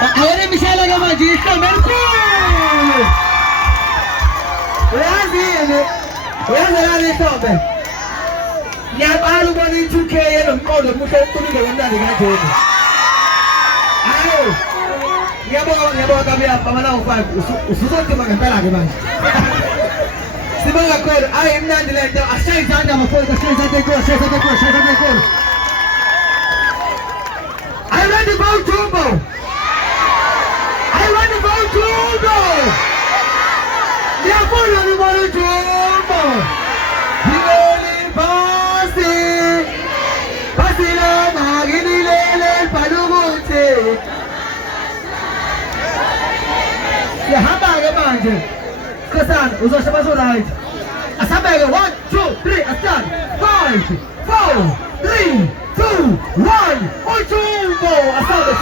Ahora Michelle Gamagista, Mercury! Uyazi Tombe. Ngiyabala ubona i2K enomqondo omuhle oqinile kamnandi kanjena. Hayo. Ngiyabonga kabi apha mana u5 usuzothima ngempela ke manje. Sibonga kakhulu. Hayi imnandi lento ashaye izandla mafowethu ashaye izandla enkulu. I want to vote Jumbo. I want to vote Jumbo. Ngiyafuna ngibone Jumbo. Ngibone basi la maginilele palukuthi. Sihamba ke manje. Khosana uzoshaba so right. Asabeke 1 2 3 start. 5 4 3 2 1 Ujumbo. Asabe.